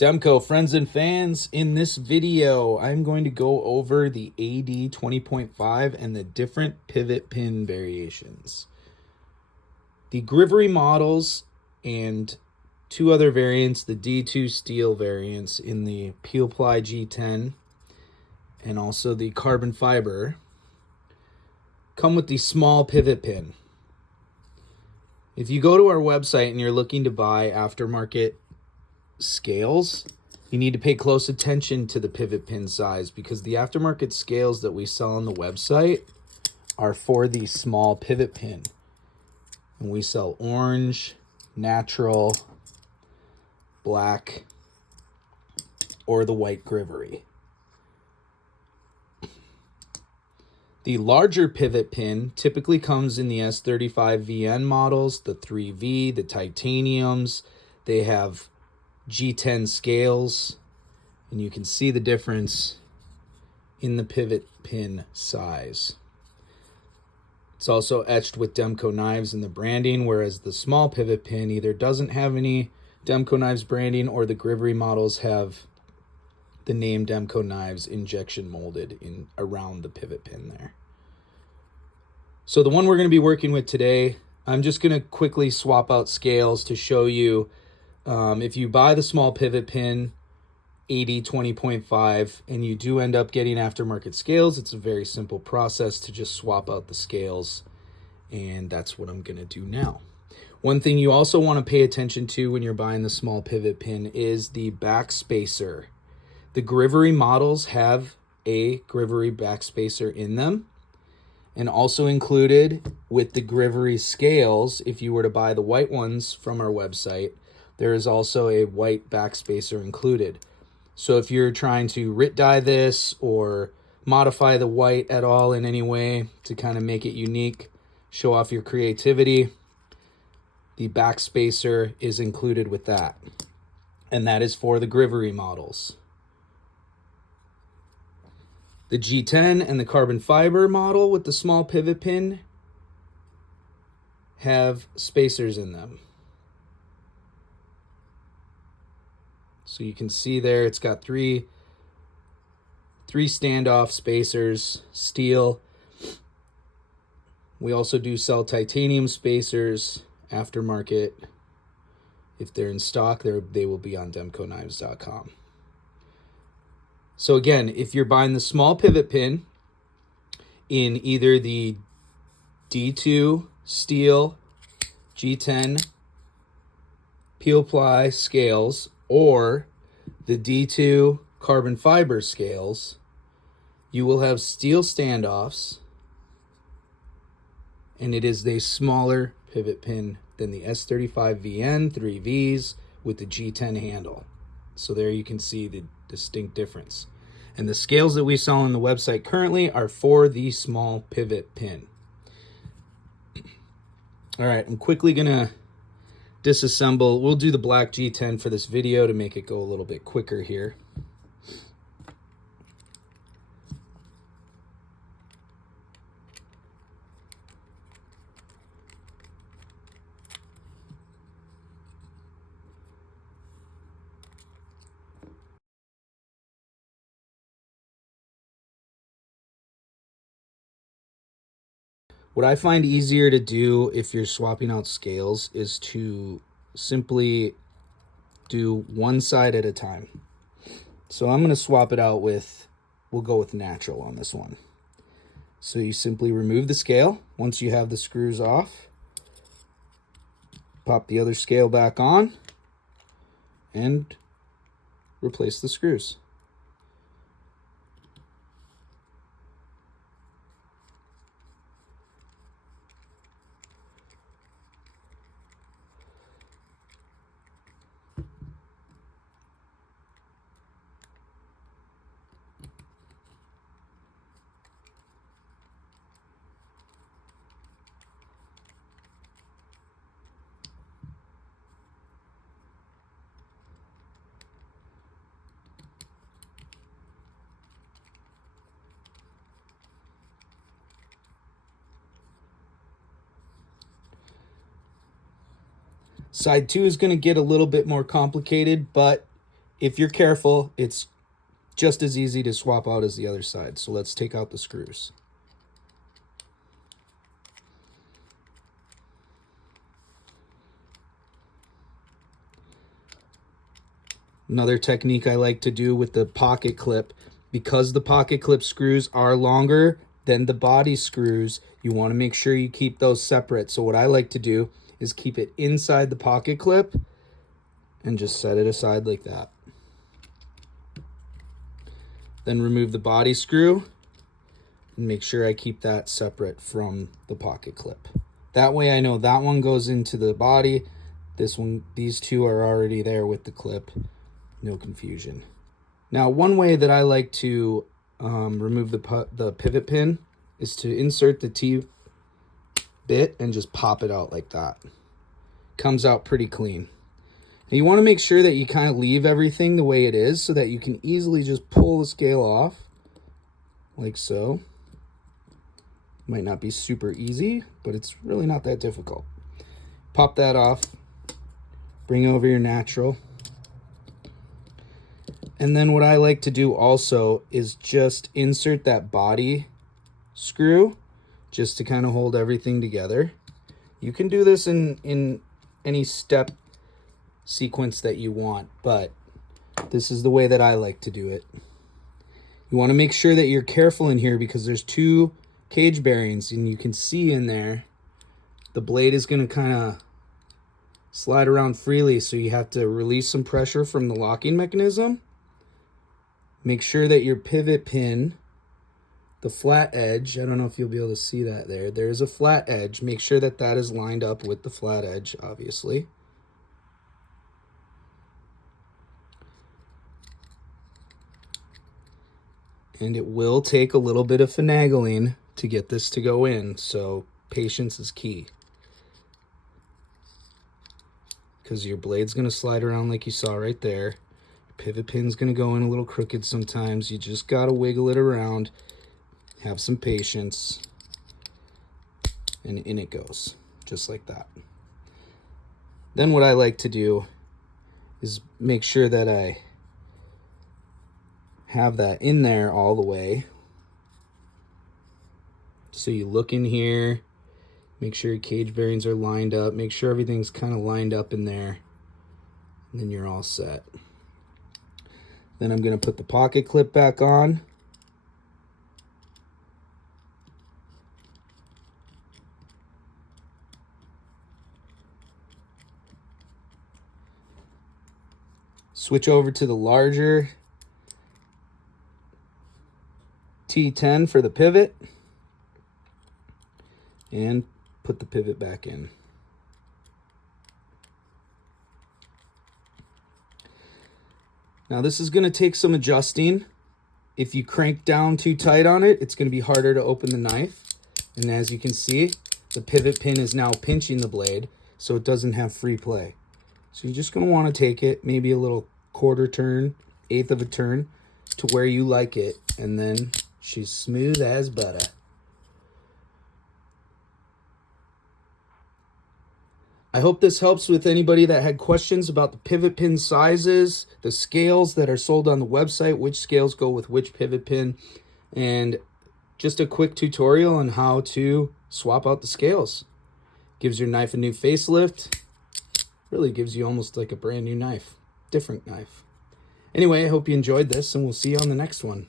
Demco friends and fans, in this video I'm going to go over the AD20.5 and the different pivot pin variations. The Grivery models and two other variants, the D2 steel variants in the Peel Ply G10 and also the carbon fiber, come with the small pivot pin. If you go to our website and you're looking to buy aftermarket scales, you need to pay close attention to the pivot pin size, because the aftermarket scales that we sell on the website are for the small pivot pin. And we sell orange, natural, black, or the white Grivery. The larger pivot pin typically comes in the S35VN models, the 3V, the titaniums. They have G10 scales, and you can see the difference in the pivot pin size. It's also etched with Demco knives in the branding, whereas the small pivot pin either doesn't have any Demco knives branding, or the Grivery models have the name Demco knives injection molded in around the pivot pin there. So the one we're going to be working with today, I'm just going to quickly swap out scales to show you. If you buy the small pivot pin AD20.5 and you do end up getting aftermarket scales, it's a very simple process to just swap out the scales, and that's what I'm going to do now. One thing you also want to pay attention to when you're buying the small pivot pin is the back spacer. The Grivery models have a Grivery back spacer in them, and also included with the Grivery scales, if you were to buy the white ones from our website, there is also a white backspacer included. So if you're trying to writ dye this or modify the white at all in any way to kind of make it unique, show off your creativity, the backspacer is included with that. And that is for the Grivery models. The G10 and the carbon fiber model with the small pivot pin have spacers in them. So you can see there, it's got three standoff spacers, steel. We also do sell titanium spacers aftermarket. If they're in stock, they will be on demcoknives.com. So again, if you're buying the small pivot pin in either the D2 steel G10 Peel Ply scales or the D2 carbon fiber scales, you will have steel standoffs, and it is a smaller pivot pin than the S35VN 3Vs with the G10 handle. So there you can see the distinct difference. And the scales that we sell on the website currently are for the small pivot pin. All right, I'm quickly gonna disassemble. We'll do the black G10 for this video to make it go a little bit quicker here. What I find easier to do if you're swapping out scales is to simply do one side at a time. So I'm going to swap it out with, we'll go with natural on this one. So you simply remove the scale. Once you have the screws off, pop the other scale back on and replace the screws. Side 2 is going to get a little bit more complicated, but if you're careful, it's just as easy to swap out as the other side. So let's take out the screws. Another technique I like to do with the pocket clip, because the pocket clip screws are longer than the body screws, you want to make sure you keep those separate. So what I like to do is keep it inside the pocket clip and just set it aside like that. Then remove the body screw and make sure I keep that separate from the pocket clip. That way I know that one goes into the body. This one, these two are already there with the clip. No confusion. Now, one way that I like to remove the pivot pin is to insert the T bit and just pop it out like that. Comes out pretty clean. And you want to make sure that you kind of leave everything the way it is so that you can easily just pull the scale off like so. Might not be super easy, but it's really not that difficult. Pop that off. Bring over your natural. And then what I like to do also is just insert that body screw just to kind of hold everything together. You can do this in any step sequence that you want, but this is the way that I like to do it. You want to make sure that you're careful in here because there's two cage bearings and you can see in there the blade is going to kind of slide around freely, so you have to release some pressure from the locking mechanism. Make sure that your pivot pin, the flat edge, I don't know if you'll be able to see that there. There's a flat edge. Make sure that that is lined up with the flat edge, obviously. And it will take a little bit of finagling to get this to go in, so patience is key. Because your blade's going to slide around like you saw right there. Pivot pin's going to go in a little crooked sometimes. You just got to wiggle it around. Have some patience. And in it goes. Just like that. Then what I like to do is make sure that I have that in there all the way. So you look in here. Make sure your cage bearings are lined up. Make sure everything's kind of lined up in there. And then you're all set. Then I'm going to put the pocket clip back on. Switch over to the larger T10 for the pivot. And put the pivot back in. Now this is going to take some adjusting. If you crank down too tight on it, it's going to be harder to open the knife. And as you can see, the pivot pin is now pinching the blade, so it doesn't have free play. So you're just going to want to take it maybe a little quarter turn, eighth of a turn, to where you like it. And then she's smooth as butter. I hope this helps with anybody that had questions about the pivot pin sizes, the scales that are sold on the website, which scales go with which pivot pin, and just a quick tutorial on how to swap out the scales. Gives your knife a new facelift. Really gives you almost like a brand new knife, different knife. Anyway, I hope you enjoyed this, and we'll see you on the next one.